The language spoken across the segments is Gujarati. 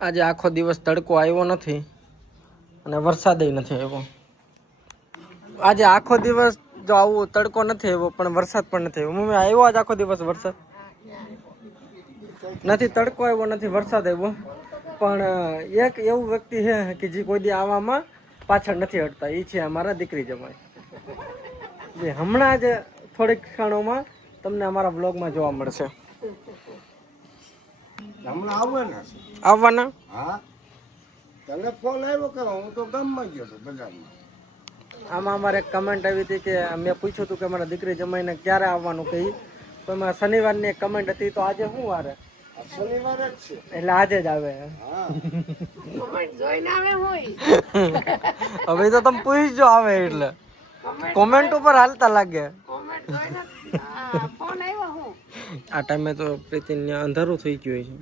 આજે આખો દિવસ તડકો આવ્યો નથી અને વરસાદ નથી આવ્યો. આજે આખો દિવસ જો આવો તડકો નથી આવ્યો પણ વરસાદ પણ નથી આવ્યો. મમ્મી આવ્યો આજ આખો દિવસ વરસાદ નથી, તડકો આવ્યો નથી, વરસાદ આવ્યો. પણ એક એવું વ્યક્તિ છે કે જે કોઈ દી આવામાં પાછળ નથી હટતા, એ છે અમારા દીકરી જમાઈ, જે હમણાં જ થોડીક ક્ષણોમાં તમને અમારા બ્લોગમાં જોવા મળશે. આવવાના? હા, તને ફોન આવ્યો કે હું તો ગામમાં ગયો હતો બજારમાં. આમાં અમારે એક કમેન્ટ આવી હતી કે મેં પૂછ્યું હતું કે અમારા દીકરી જમાઈને ક્યારે આવવાનું કહી, તો એમાં શનિવારની એક કમેન્ટ હતી. તો આજે શું વારે? શનિવાર જ છે, એટલે આજે જ આવે. હવે તો તમે પૂછજો આવે એટલે કોમેન્ટ ઉપર હાલતા લાગે. આ ટાઈમે તો પ્રીતિન અંધારું થઈ ગયું છે.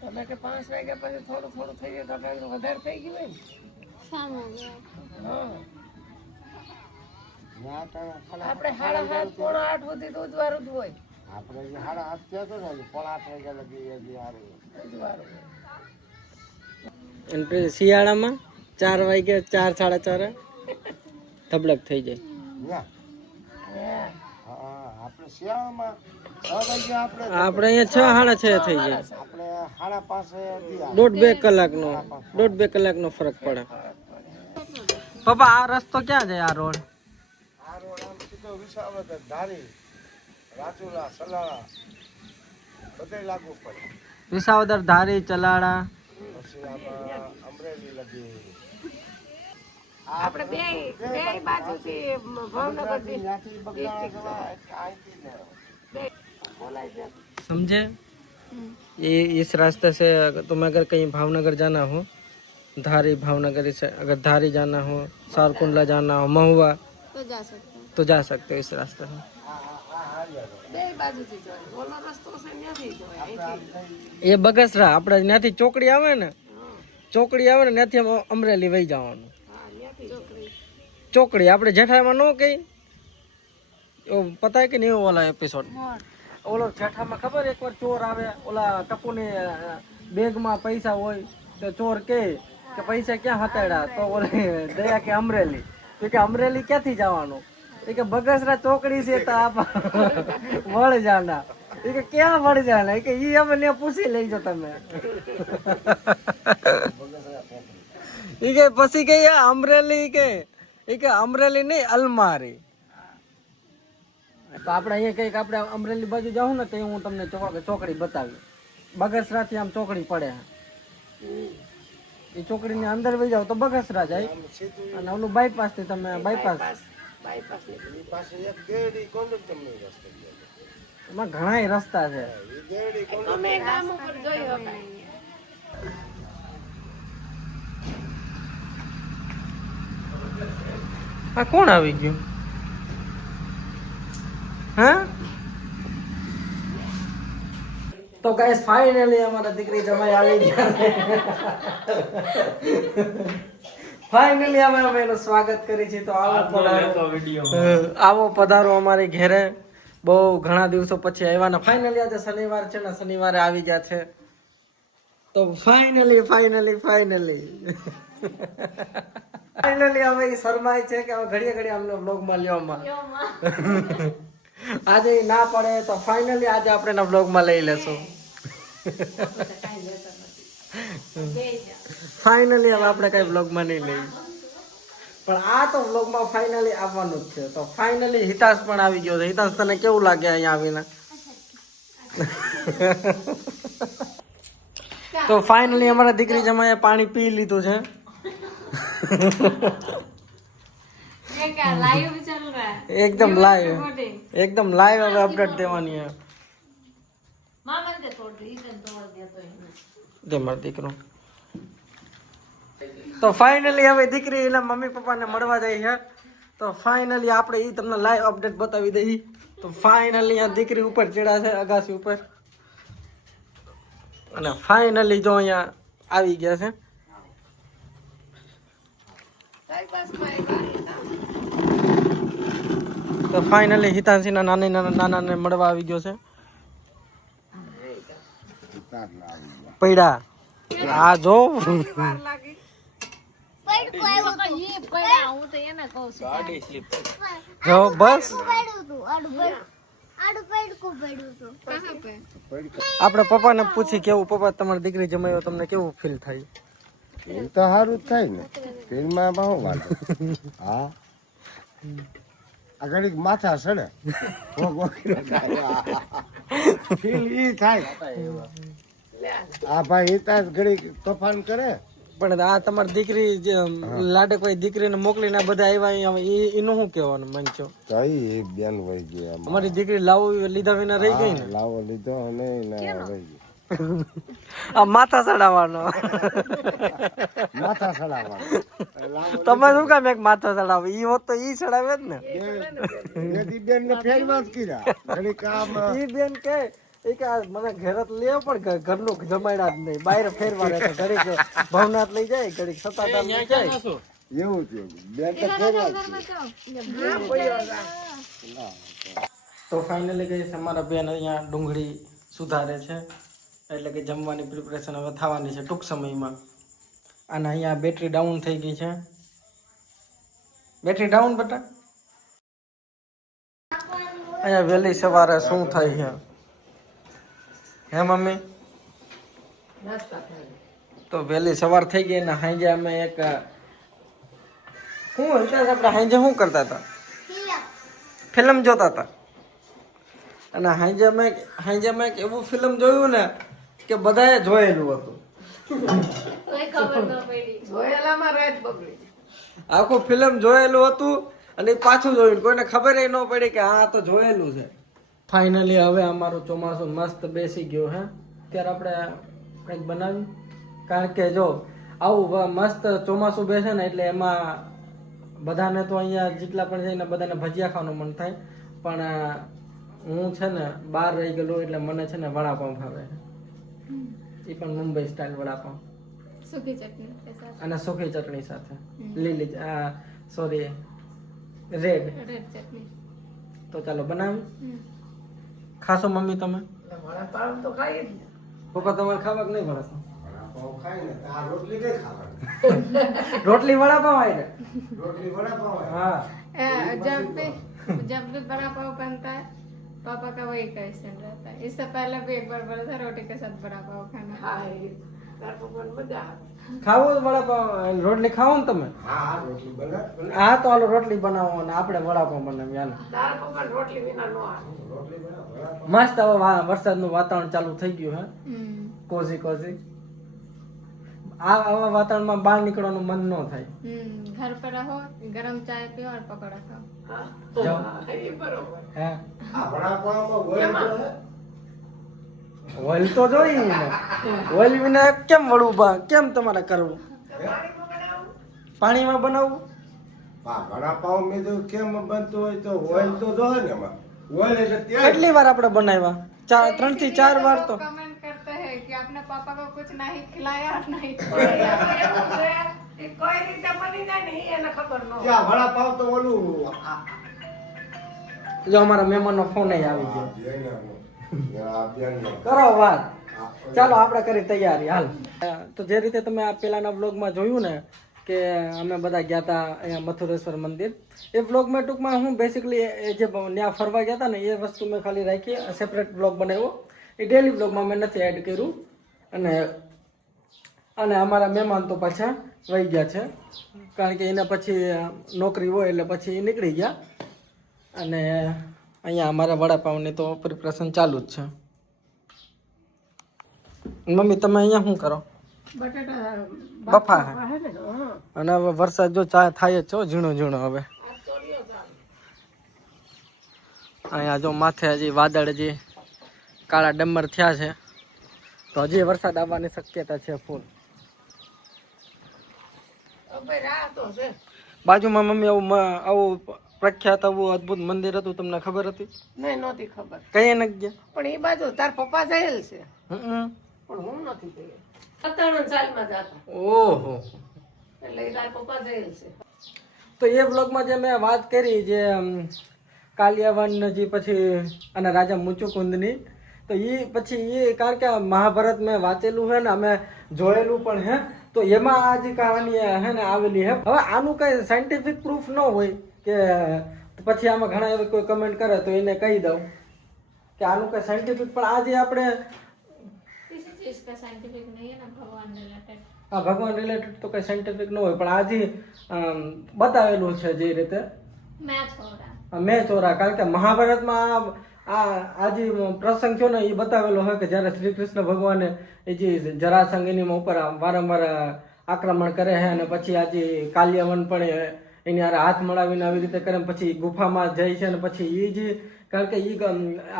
તમે કે 5 વાગ્યા પછી થોડું થોડું થઈ જાય તો વધારે થઈ ગયું હોય ને. આપણે 7:30 પોણા 8 સુધી દૂધવાળું જ હોય. આપણે 7:30 થયા તો ને પોણા 8 વાગ્યા લગી દૂધવાળું. અને શિયાળામાં 4 વાગે 4 4:30 ધબડક થઈ જાય. આપણે શિયાળામાં 6 વાગ્યા આપણે અહીંયા 6 સાડા 6 થઈ જાય. આપણે 1.5 2 કલાકનો ફરક પડે. પપ્પા આ રસ્તો ક્યાં જાય? આ રોડ આમ સીધો વિસાવદર, ધારી, રાજુલા, સલાળા બધે લાગુ પડે. વિસાવદર, ધારી, ચલાળા, પછી આમાં અમરેલી લગી. આપણે બે બાજુથી ભાવનગર समझे? ये इस रास्ते से तुम अगर कहीं भावनगर जाना हो, धारी भावनगर से अगर धारी जाना हो, सारकुंडला जाना हो, महुआ तो जा सकते हो इस रास्ते में. એ બગસરા આપણે ત્યાંથી ચોકડી આવે ને ત્યાંથી અમરેલી વહી જવાનું. ચોકડી આપણે જેઠામાં નો કઈ પતા કે નહીં? ઓલા એપિસોડ ઓલો જેઠામાં ખબર એકવાર ચોર આવે, ઓલા ટપુની બેગમાં પૈસા હોય તો ચોર કે પૈસા ક્યાં હતાડ્યા? તો ઓલી દયા કે અમરેલી. તો કે અમરેલી ક્યાંથી જવાનું? એ કે બગસરા ચોકડી છે તો આપ વળ જાના. એ કે ક્યાં વળ જાના? એ કે ઈ અમે ને પૂછી લેજો તમે. એ કે પછી કે અમરેલી કે અમરેલી નહીં અલમારી. તો આપણે અહીંયા કઈક આપણે અમરેલી બાજુ જાઉં ને તો હું તમને ચોકડી બતાવી. બગસરા થી આમ ચોકડી પડે, એ ચોકડી ની અંદર વહી જાવ તો બગસરા જાય, અને ઓલું બાયપાસ થી તમે બાયપાસ એમાં ઘણા રસ્તા છે. આ કોણ આવી ગયું? હા તો ગાઈસ ફાઇનલી અમારા દીકરી જમાઈ આવી ગયા. ફાઇનલી અમે એનું સ્વાગત કરી છે. તો આવો પધારો અમારી ઘેરે. બહુ ઘણા દિવસો પછી આવ્યા ને ફાઇનલી આજે શનિવાર છે ને શનિવારે આવી ગયા છે. તો ફાઇનલી અમે શરમાય છે કે ઘડીએ અમને બ્લોગમાં લેવામાં. આજે ના પડે તો ફાઇનલી આજે આપણે એના બ્લોગમાં લઈ લેશું. ફાઇનલી હવે આપણે કઈ બ્લોગમાં નહીં લઈએ, પણ આ તો બ્લોગમાં ફાઇનલી આવવાનું જ છે. તો ફાઇનલી હિતાશ પણ આવી ગયો છે. હિતાશ તને કેવું લાગે અહીંયા આવીને? તો ફાઇનલી અમારા દીકરી જમાએ પાણી પી લીધું છે. एकदम लाइव હવે અપડેટ દેવાની છે. દે મારો દીકરો. તો ફાઇનલી હવે દીકરી એના મમ્મી પપ્પાને મળવા જાય છે. તો ફાઇનલી આપણે એ તમને લાઈવ અપડેટ બતાવી દઈએ. તો ફાઇનલી આ દીકરી ઉપર ચડ્યા છે અગાસી ઉપર, અને ફાઇનલી જો અહીંયા આવી ગયા છે. તો ફાઇનલી હિતાંશીના નાનાને મળવા આવી ગયો છે. પૈડા આ જો જો બસ આપણે પપ્પાને પૂછી કેવું પપ્પા તમારી દીકરી જમાયો તમને કેવું ફીલ થાય એ તો સારું જ થાય ને ફિલ્મમાં બહુ વાંધો હા આ ઘડીક માથા સડે ફીલ ઈ થાય આ ભાઈ હિતા ઘડીક તોફાન કરે પણ આ તમારી દીકરી જે લાડકભાઈ દીકરીને મોકલીને બધા આવ્યા એનું શું કહેવાનું મન છો તો એ બેન વહી ગયા અમારી દીકરી લાવું લીધા વિના રહી ગઈ ને લાવો લીધો અને વહી ગઈ આ માથા ચડાવવાનો માથા સડાવવાનું તમે શું કામ એક માથા ચડાવો ઈ હોત તો ઈ ચડાવે જ ને બેદી બેન ને ફેરવા જ કર્યા ઘડીક આમ ઈ બેન કે એ કે આ મને ઘેરત લે પણ ઘરનું જમાડ્યા જ નહીં બહાર ફેરવા રહે ઘડીક ભવનાથ લઈ જાય ઘડીક સતાધાર લઈ જાય એવું થયું બેન તો ફેરવા તો ફાઇનલી ગઈ અમારા બેન અહીંયા ડુંગળી સુધારે છે એટલે કે જમવાની પ્રિપરેશન હવે થવાની છે ટૂંક સમયમાં અને અહીંયા બેટરી ડાઉન થઈ ગઈ છે બેટરી ડાઉન બેટા અહીંયા વહેલી સવારે શું થાય છે હે મમ્મી તો વહેલી સવાર થઈ ગઈ ને સાંજે અમે એક શું હિતાશ આપણે સાંજે શું કરતા હતા ફિલ્મ જોતા હતા અને સાંજે અમે એક એવું ફિલ્મ જોયું ને કે બધાએ જોયેલું હતું આખું ફિલ્મ જોયેલું હતું અને પાછું જોયું કોઈને ખબર ન પડી કે હા તો જોયેલું છે ફાઇનલી હવે અમારું ચોમાસું મસ્ત બેસી ગયું હે ત્યારે આપણે કંઈક બનાવ્યું કારણ કે જો આવું મસ્ત ચોમાસું બેસે ને એટલે એમાં બધાને તો અહીંયા જેટલા પણ જઈને બધાને ભજીયા ખાવાનું મન થાય પણ હું છે ને બહાર રહી ગયેલું એટલે મને છે ને વડાપાઉં ભાવે એ પણ મુંબઈ સ્ટાઇલ વડાપાઉં અને સૂકી ચટણી સાથે લીલી સોરી રેડ તો ચાલો બનાવી ખાશો મમ્મી તમે પપ્પા તમારે ખાવા કે નહીં વડાપાઉં रोटली वड़ा पाव आएगा રોટલી વડાપાવ हाँ जब भी बड़ा पाव बनता है पापा का वही क्वेश्चन रहता है इससे पहले भी एक बार बोला था रोटी के साथ बड़ा पाव खाना खाओ वड़ा पाव रोटली खाओ ને તમે હા રોટલી બના હા તો હાલો રોટલી બનાવો અને આપણે વડાપાવ બનાવીએ હાલો રોટલી વિના નો રોટલી બના વડાપાવ મસ્ત હવે વરસાદનું વાતાવરણ ચાલુ થઈ ગયું હે કોઝી કોઝી આવા વાતાવરણમાં બહાર નીકળવાનું મન ન થાય घर पे रहो गरम चाय पियो और पकौड़ा खाओ જાઓ એ બરોબર હે આ વડાપાવમાં ઓઇલ તો ઓઇલ તો જોઈએ ને ઓઇલ વિના કેમ વળવું બા કેમ તમારે કરવું પાણીમાં બનાવવું હા વડાપાવ મેં જો કેમ બનતું હોય તો ઓઇલ તો જોવે ને એમાં ઓઇલ એટલે તેલ કેટલી વાર આપણે બનાવ્યા 3 થી 4 વાર તો कमेंट करते हैं कि अपने पापा को कुछ नहीं खिलाया और नहीं કોઈ રીતે બની જાય ને એને ખબર ન હોય ત્યાં વડાપાવ તો ઓલું જો અમારા મહેમાનનો ફોન આવી ગયો બેન કરો વાત ચાલો આપણે કરી તૈયારી હાલ તો જે રીતે તમે આ પેલાના વ્લોગમાં જોયું ને કે અમે બધા ગયા હતા અહીંયા મથુરેશ્વર મંદિર એ વ્લોગમાં ટૂંકમાં હું બેસિકલી એ જે ત્યાં ફરવા ગયા હતા ને એ વસ્તુ મેં ખાલી રાખી સેપરેટ વ્લોગ બનાવ્યો એ ડેલી વ્લોગમાં મેં નથી એડ કર્યું અને અમારા મહેમાન તો પાછા વહી ગયા છે કારણ કે એના પછી નોકરી હોય એટલે પછી એ નીકળી ગયા અને અહીંયા અમારા વડાપાવની તો પ્રિપરેશન ચાલુ જ છે મમ્મી તમે અહીંયા શું કરો બટાટા બફા હે અને હવે વરસાદ જો થાય જ છે ઝીણો ઝીણો હવે અહીંયા જો માથે હજી વાદળ હજી કાળા ડમર થયા છે તો હજી વરસાદ આવવાની શક્યતા છે ફૂલ ભાઈ રાહ તો છે બાજુમાં મમ્મી આવું પ્રખ્યાત આવું અદ્ભુત મંદિર હતું તમને ખબર હતી નહીં નહોતી ખબર કઈ ન ગયા પણ એ બાજુ તાર પપ્પા જયેલ છે હમ પણ હું નથી ગયેલ 97 સાલમાં જતા ઓહો એટલે એ તાર પપ્પા જયેલ છે તો એ વ્લોગમાં જે મેં વાત કરી જે કાલિયાવન જે પછી અને રાજા મુચુકુંદની તો એ પછી એ કારણ કે મહાભારત મેં વાંચેલું છે ને અમે જોયેલું પણ હે, તો એમાં આ જે કહાની હે ને આવેલી હે. હવે આનું કઈ સાયન્ટિફિક પ્રૂફ ન હોય કે પછી આમાં ઘણા એવા કોઈ કમેન્ટ કરે તો એને કહી દઉં કે આનું કઈ સાયન્ટિફિક, પણ આજે આપણે किसी चीज का साइंटिफिक नहीं है ना, भगवान रिलेटेड। આ ભગવાન રિલેટેડ તો કઈ સાયન્ટિફિક ન હોય, પણ આજે બતાવેલું છે જે રીતે मैच हो रहा है। મેચ ઓરા. કારણ કે મહાભારતમાં આ જે પ્રસંગ થયો ને એ બતાવેલો હોય કે જ્યારે શ્રી કૃષ્ણ ભગવાને એ જે જરાસંઘ એની ઉપર વારંવાર આક્રમણ કરે છે અને પછી આજે કાલ્યવન પણ એની હારે હાથ મળાવીને આવી રીતે કરે, પછી ગુફામાં જાય છે અને પછી એ જે કારણ કે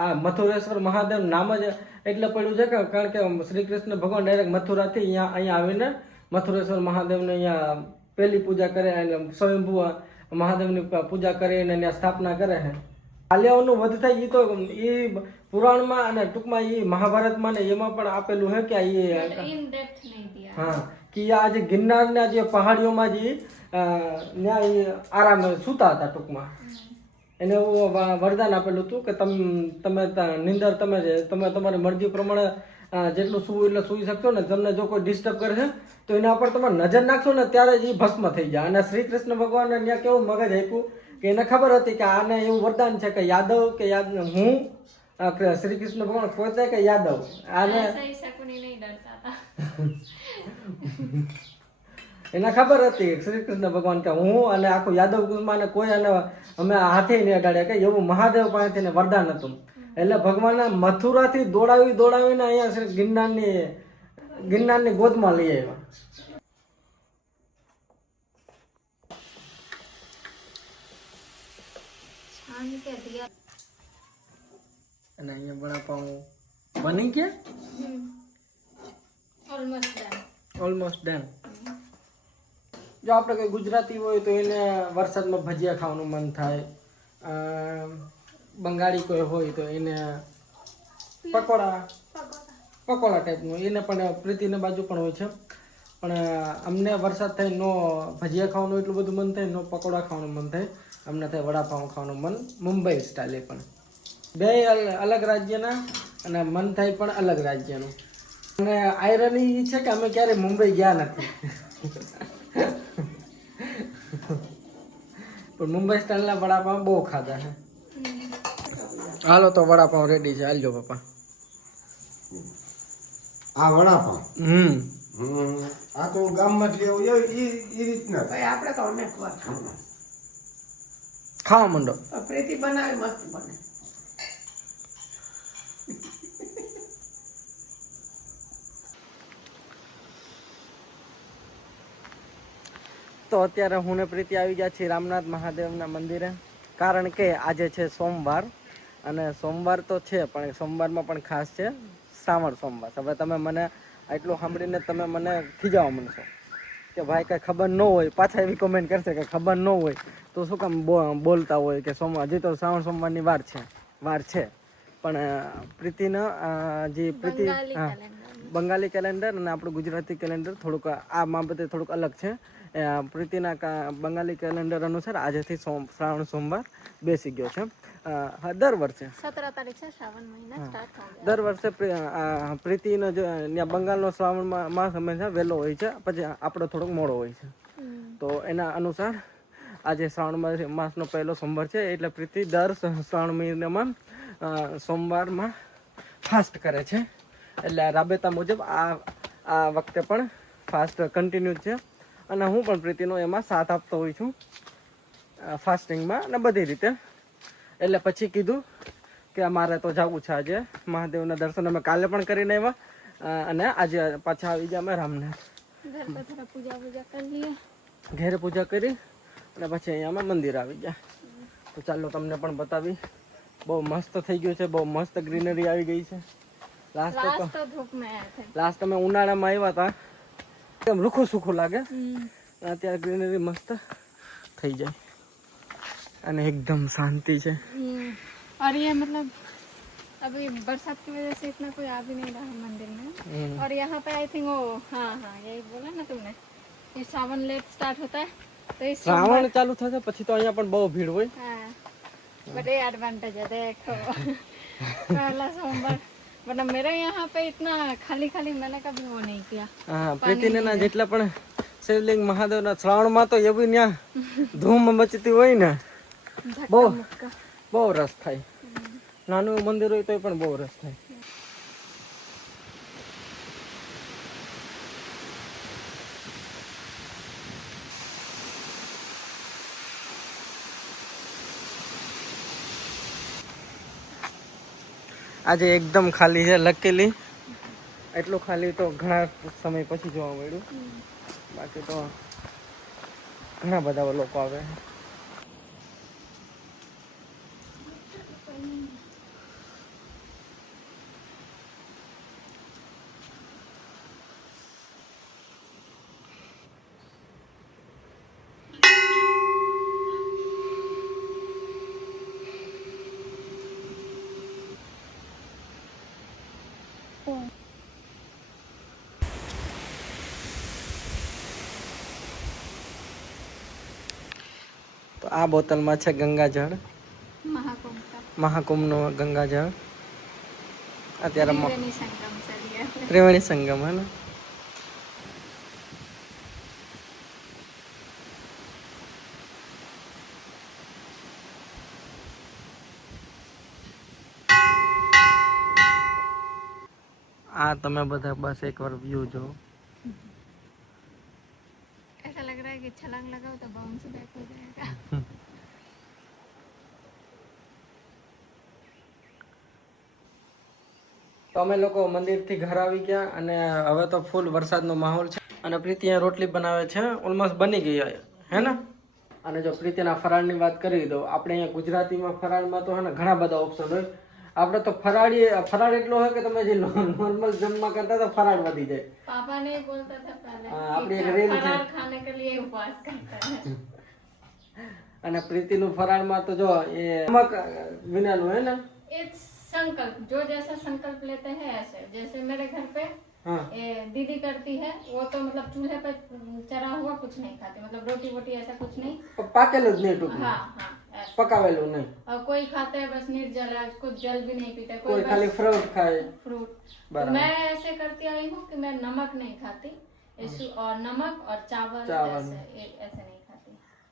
આ મથુરેશ્વર મહાદેવ નામ જ એટલે પડ્યું છે કે કારણ કે શ્રી કૃષ્ણ ભગવાન ડાયરેક્ટ મથુરાથી અહીંયા આવીને મથુરેશ્વર મહાદેવને અહીંયા પહેલી પૂજા કરે અને સ્વયંભૂ મહાદેવની પૂજા કરીને ત્યાં સ્થાપના કરે છે. કાલ્યાઓનું વધ થાય એ તો એ પુરાણમાં અને ટૂંકમાં એ મહાભારતમાં ને એમાં પણ આપેલું છે કે इन डेप्थ नहीं दिया। હા કે આ જે ગિરનારના જે પહાડીઓમાં જે ત્યાં એ આરામ સૂતા હતા ટૂંકમાં, એને એવું વરદાન આપેલું હતું કે તમે નિંદર તમે તમારી મરજી પ્રમાણે જેટલું સૂવું એટલે સૂઈ શકશો ને, તમને જો કોઈ ડિસ્ટર્બ કરે છે તો એના ઉપર તમે નજર નાખશો ને ત્યારે જ એ ભસ્મ થઈ જાય. અને શ્રી કૃષ્ણ ભગવાનને ત્યાં કેવું મગજ આપ્યું કે એને ખબર હતી કે આને એવું વરદાન છે કે યાદવ કે હું શ્રી કૃષ્ણ ભગવાન પોતે કે યાદવ આને ऐसा ही शकुनी नहीं डरता था। એને ખબર હતી શ્રી કૃષ્ણ ભગવાન કે હું અને આખું યાદવ કુળમાં કોઈ અને અમે હાથે નહીં અડાડ્યા, કે એવું મહાદેવ પાસેથી એને વરદાન હતું. એટલે ભગવાનને મથુરાથી દોડાવીને અહીંયા શ્રી ગિરનારની ગોદમાં લઈ આવ્યા. छान के दिया। અને અહીંયા વડાપાઉં બની ગયા, ऑलमोस्ट डन। Almost done. જો આપણે કોઈ ગુજરાતી હોય તો એને વરસાદમાં ભજીયા ખાવાનું મન થાય, બંગાળી કોઈ હોય તો એને પકોડા ટાઈપનું એને પણ પ્રીતિને બાજુ પણ હોય છે. પણ અમને વરસાદ થાય નો ભજીયા ખાવાનું એટલું બધું મન થાય, નો પકોડા ખાવાનું મન થાય, અમને થાય વડાપાઉં ખાવાનું મન, મુંબઈ સ્ટાઇલે. પણ બે અલગ રાજ્યના અને મન થાય પણ અલગ રાજ્યનું. અને આયરની એ છે કે અમે ક્યારેય મુંબઈ ગયા નથી પણ મુંબઈ સ્ટાઇલના વડાપાઉં બહુ ખાધા છે. હાલો તો વડાપાઉં રેડી છે, હાલજો પપ્પા. આ વડાપાવ હમ આ તો ગામમાં જ લેવું એ રીતના ભાઈ આપણે તો અનેક વાર ખાવા. ખાવા માંડો. પ્રીતિ બનાવે મસ્ત બને. તો અત્યારે હું ને પ્રીતિ આવી ગયા છીએ રામનાથ મહાદેવના મંદિરે, કારણ કે આજે છે સોમવાર. અને સોમવાર તો છે પણ સોમવારમાં પણ ખાસ છે શ્રાવણ સોમવાર. હવે તમે મને આટલું સાંભળીને તમે મને ખીજાવા માંડશો કે ભાઈ કાંઈ ખબર ન હોય, પાછા એવી કોમેન્ટ કરશે કે ખબર ન હોય તો શું કામ બોલતા હોય કે હજી તો શ્રાવણ સોમવારની વાર છે. પણ પ્રીતિના જે પ્રીતિ બંગાળી કેલેન્ડર અને આપણું ગુજરાતી કેલેન્ડર થોડુંક આ બાબતે થોડુંક અલગ છે. પ્રીતિના બંગાળી કેલેન્ડર અનુસાર આજેથી શ્રાવણ સોમવાર બેસી ગયો છે. દર વર્ષે 17 तारीख से श्रावण महीना स्टार्ट हो गया। દર વર્ષે પ્રીતિનો જે ત્યાં બંગાળનો શ્રાવણ માસ હંમેશા વહેલો હોય છે, પછી આપણો થોડોક મોડો હોય છે. તો એના અનુસાર આજે શ્રાવણ માસનો પહેલો સોમવાર છે, એટલે પ્રીતિ દર શ્રાવણ મહિનામાં સોમવારમાં ફાસ્ટ કરે છે. એટલે રાબેતા મુજબ આ વખતે પણ ફાસ્ટ કન્ટિન્યુ છે. અને હું પણ પ્રીતિનો એમાં સાથ આપતો હોઉં છું ફાસ્ટિંગમાં અને બધી રીતે. એટલે પછી કીધું કે અમારે તો જવું છે આજે મહાદેવના દર્શન. અમે કાલે પણ કરીને આવ્યા અને આજે પાછા આવી ગયા અમે રામનાથ. घर पे थोड़ा पूजा कर लिए, ઘેરે પૂજા કરી અને પછી અહીંયા અમે મંદિર આવી ગયા. તો ચાલો તમને પણ બતાવી. બહુ મસ્ત થઈ ગયું છે, બહુ મસ્ત ગ્રીનરી આવી ગઈ છે. લાસ્ટ तो धूप में आए थे। લાસ્ટ અમે ઉનાળામાં આવ્યા હતા, એકદમ રૂખું સૂખું લાગે. અત્યારે ગ્રીનરી મસ્ત થઈ જાય અને એકદમ શાંતિ છે. और ये मतलब अभी बरसात की वजह से इतना कोई आ भी नहीं रहा है मंदिर में। और यहाँ पे आई थिंक वो हाँ यही बोला ना तुमने कि सावन लेट स्टार्ट होता है तो इस શ્રાવણ ચાલુ થશે પછી તો અહીંયા પણ બહુ ભીડ હોય. हाँ बट ये एडवांटेज है देखो पहला सोमवार वरना मेरे यहाँ पे इतना खाली खाली मैंने कभी वो नहीं किया હા પ્રીતિને ના જેટલા પણ શિવલિંગ મહાદેવના શ્રાવણમાં તો એવું ત્યાં ધૂમ મચતી હોય ને બહુ બહુ રસ થાય. નાનું મંદિર હોય તોય પણ બહુ રસ થાય. આજે એકદમ ખાલી છે લકેલી. એટલું ખાલી તો ઘણા સમય પછી જોવા મળ્યું. બાકી તો ઘણા બધા લોકો આવે. તો આ બોટલમાં છે ગંગાજળ, महाकुंभ का મહાકુંભનો ગંગાજળ. અત્યારે त्रिवेणी संगम से लिया है। ત્રિવેણી સંગમ હે ને. આ તમે બધા બસ એકવાર વ્યૂ જો. ऐसा लग रहा है कि छलांग लगाओ तो बाउंस बैक हो जाएगा। તો અમે લોકો મંદિરથી ઘર આવી ગયા અને હવે તો ફૂલ વરસાદનો માહોલ છે. અને પ્રીતિ અહીંયા રોટલી બનાવે છે, ઓલમોસ્ટ બની ગઈ હે ને. અને જો પ્રીતિના ફરાળની વાત કરી દો, આપણે અહીંયા ગુજરાતીમાં ફરાળમાં તો હે ને ઘણા બધા ઓપ્શન હોય. આપણે તો ફરાળ એટલો હોય કે તમે જે નોર્મલ જમવા કરતા તો ફરાળ વધી જાય. पापा ने बोलता था पहले આપણી कि એક રીલ છે. फरार खाने के लिए उपवास करता है। અને પ્રીતિનું ફરાળમાં તો જો એ નમક વિનાનું હે ને. इट्स संकल्प, जो जैसा संकल्प लेते हैं ऐसे। जैसे मेरे घर पे હા दीदी करती है, वो तो मतलब चूल्हे पे चढ़ा हुआ कुछ नहीं खाती, मतलब रोटी वोटी ऐसा कुछ नहीं। પાકેલું જ નહીં ટૂંકમાં, हाँ हाँ ऐसा। પકાવેલું નહીં. और कोई खाता है बस निर्जल है, कुछ जल भी नहीं पीता, કોઈ कोई ખાલી ફ્રૂટ ખાય. फ्रूट। बराबर। मैं ऐसे करती आई हूँ कि मैं नमक नहीं खाती, और नमक और चावल चावल। ऐसे नहीं खाती।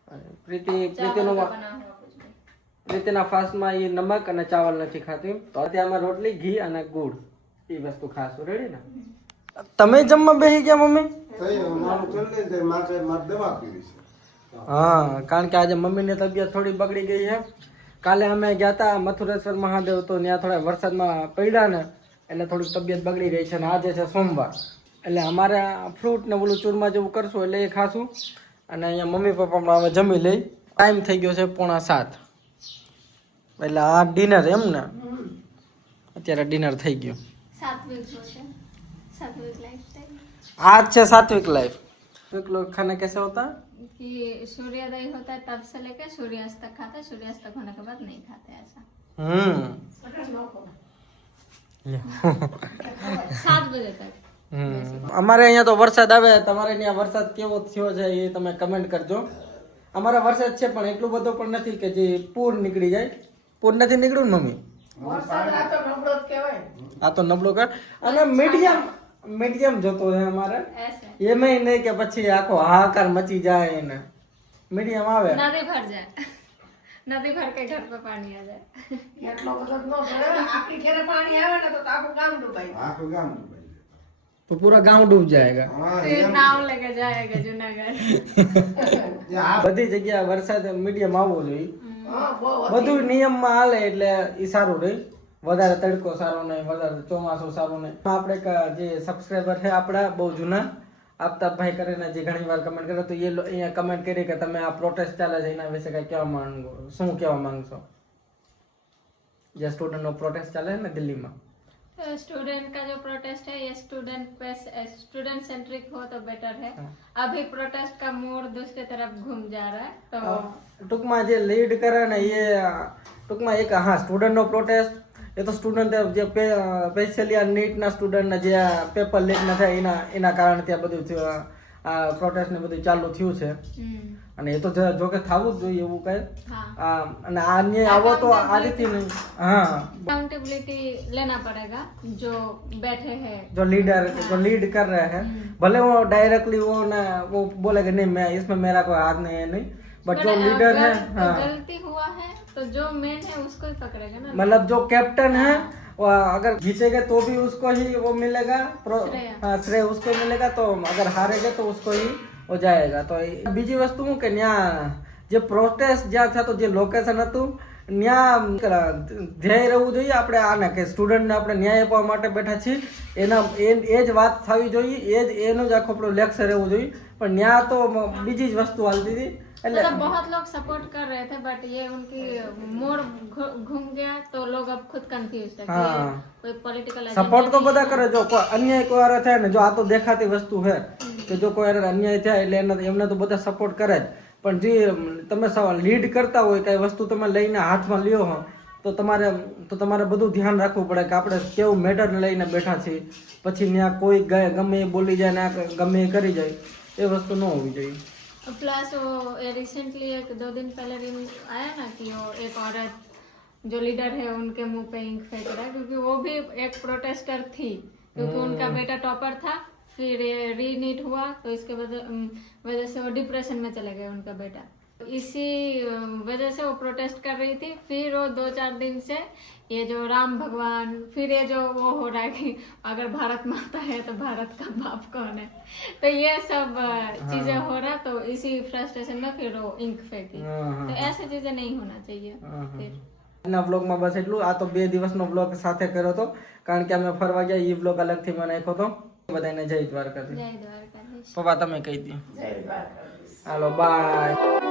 चावल પ્રીતિનું का बना हुआ कुछ भी। રીતેના ફાસ્ટમાં એ નમક અને ચાવલ નથી ખાતી. તો અત્યારમાં રોટલી, ઘી અને ગુડ એ વસ્તુ ખાશું. રેડી ને? તમે જમવા બેસી ગયા મમ્મી? મારું કરી લેજે, મારે દવા પીવી છે. હા, કારણ કે આજે મમ્મીની તબિયત થોડી બગડી ગઈ છે. કાલે અમે ગયા હતા મથુરેશ્વર મહાદેવ, તો ત્યાં થોડા વરસાદમાં પડ્યા ને એટલે થોડીક તબિયત બગડી ગઈ છે. અને આજે છે સોમવાર એટલે અમારે ફ્રૂટ ને ઓલું ચૂરમા જેવું કરશું એટલે એ ખાશું. અને અહીંયા મમ્મી પપ્પા પણ હવે જમી લઈ. ટાઈમ થઈ ગયો છે 6:45, એટલે આ ડિનર એમ ને. અત્યારે ડિનર થઈ ગયું. सात्विक भोजन, सात्विक लाइफस्टाइल। आज છે સાત્વિક લાઈફ. सात्विक लोग खाना कैसे होता है? कि सूर्योदय होता है तब से लेकर सूर्यास्त तक खाते हैं, सूर्यास्त तक होने के बाद नहीं खाते ऐसा। 7 बजे तक। અમારે અહીંયા તો વરસાદ આવે. તમારે ત્યાં વરસાદ કેવો થયો છે એ તમે કમેન્ટ કરજો. અમારે વરસાદ છે પણ એટલું બધું પણ નથી કે જે પૂર નીકળી જાય. પૂર નથી નીકળ્યું ને મમ્મી? વરસાદ આ તો નબળો જ કહેવાય. આ તો નબળો કર. અને મીડિયમ જોતો છે અમારે. ऐसे એમાંય નહીં કે પછી આખો હાહાકાર મચી જાય ને. મીડિયમ આવે. नदी भर जाए, नदी भर के घर पे पानी आ जाए। એટલો બધો જ ન ભરે. આપણી ઘરે પાણી આવે ને તો આખું ગામ ડૂબાઈ જાય. આખું ગામ ડૂબાઈ જાય. તો પૂરા ગાંવ ડૂબ જાયગા. હા, फिर नाव लेके जाएगा जूनागढ़। બધી જગ્યાએ વરસાદ મીડિયમ આવવો જોઈએ. હા, બહુ બધું નિયમમાં હાલે એટલે એ સારું રહે. વધારે તડકો સારો નહીં, વધારે ચોમાસું સારું નહીં. આપણે એક જે સબસ્ક્રાઈબર છે આપણા બહુ જૂના, આફતાબભાઈ કરીને જે ઘણી વાર કમેન્ટ કરે, તો એ અહીંયા કમેન્ટ કરી કે તમે આ પ્રોટેસ્ટ ચાલે છે એના વિશે કઈ કહેવા માંગો, શું કહેવા માંગશો? જે સ્ટુડન્ટનો પ્રોટેસ્ટ ચાલે છે ને દિલ્હીમાં. तो स्टूडेंट का जो प्रोटेस्ट है ये स्टूडेंट सेंट्रिक हो तो बेटर है। अभी प्रोटेस्ट का मोड़ दूसरे तरफ घूम जा रहा है तो ટૂંકમાં જે લીડ કરે ને એ ટૂંકમાં એક હા સ્ટુડન્ટનો પ્રોટેસ્ટ એ તો સ્ટુડન્ટ જે સ્પેશિયલી આ નીટના સ્ટુડન્ટના જે પેપર લીક ના થાય એના કારણે ત્યાં બધું થયું. આ પ્રોટેસ્ટ ને બધું ચાલુ થયું છે અને એ તો જો કે થવું જ જોઈએ એવું કઈ અને આ અન્યાય આવો તો આ રીતે નહીં हाँ अकाउंटेबिलिटी लेना पड़ेगा जो बैठे हैं जो लीड कर रहे हैं भले वो डायरेक्टली वो बोलेगा नहीं मैं इसमें मेरा कोई हाथ नहीं है नहीं बट जो लीडर है हाँ गलती हुआ है तो जो मेन है उसको ही पकड़ेगा ना मतलब जो कैप्टन है वो अगर जीतेगा तो भी उसको ही वो मिलेगा हाँ श्रेय उसको मिलेगा तो अगर हारेगा तो उसको ही हो जाएगा तो बीजी वस्तु હું કે ન્યા જે પ્રોટેસ્ટ જ્યાં થતો જે લોકેશન હતું ન્યા ધ્યેય રહેવું જોઈએ આપણે આને કે સ્ટુડન્ટને આપણે ન્યાય આપવા માટે બેઠા છીએ એના એ જ વાત થવી જોઈએ એનું જ આખું આપણું લેક્ચર રહેવું જોઈએ પણ ન્યા તો બીજી જ વસ્તુ હાલતી હતી मतलब बहुत लोग सपोर्ट कर रहे थे बट ये उनकी मोड़ घूम गया तो लोग अब खुद कंफ्यूज है कि कोई पॉलिटिकल सपोर्ट तो બધા કરે જો કોઈ અન્યાય કોઈ વારે થાય ને જો આ તો દેખાતી વસ્તુ છે કે જો કોઈ વારે અન્યાય થાય એટલે એમને તો બધા સપોર્ટ કરે જ પણ જે તમે લીડ કરતા હોય કઈ વસ્તુ તમે લઈને હાથમાં લ્યો હો તો તમારે બધું ધ્યાન રાખવું પડે કે આપણે કેવું મેટર લઈને બેઠા છીએ પછી ત્યાં કોઈ ગમે એ બોલી જાય ને ગમે એ કરી જાય એ વસ્તુ ન હોવી જોઈએ प्लस वो रिसेंटली 1-2 दिन पहले भी आया ना कि वो एक औरत जो लीडर है उनके मुंह पे इंक फेंक रहा है क्योंकि वो भी एक प्रोटेस्टर थी क्योंकि उनका बेटा टॉपर था फिर रीनीट हुआ तो इसके वजह से वो डिप्रेशन में चले गए उनका बेटा इसी वजह से वो प्रोटेस्ट कर रही थी फिर वो 2-4 दिन से ये जो राम भगवान फिर ये जो वो हो रहा है कि अगर भारत माता है तो भारत का बाप कौन है तो ये सब चीजें हो रहा तो इसी फ्रस्ट्रेशन में फिर वो इंक फेंकी तो ऐसी चीजें नहीं होना चाहिए फिर ના વ્લોગમાં બસ એટલું આ તો 2 દિવસનો વ્લોગ સાથે કર્યો હતો કારણ કે અમે ફરવા ગયા એ વ્લોગ અલગથી મેં નાખ્યો હતો બધાને જય દ્વારકાધીશ जय द्वारकाधीश પપ્પા તમે કહી દો જય દ્વારકાધીશ. હાલો બાય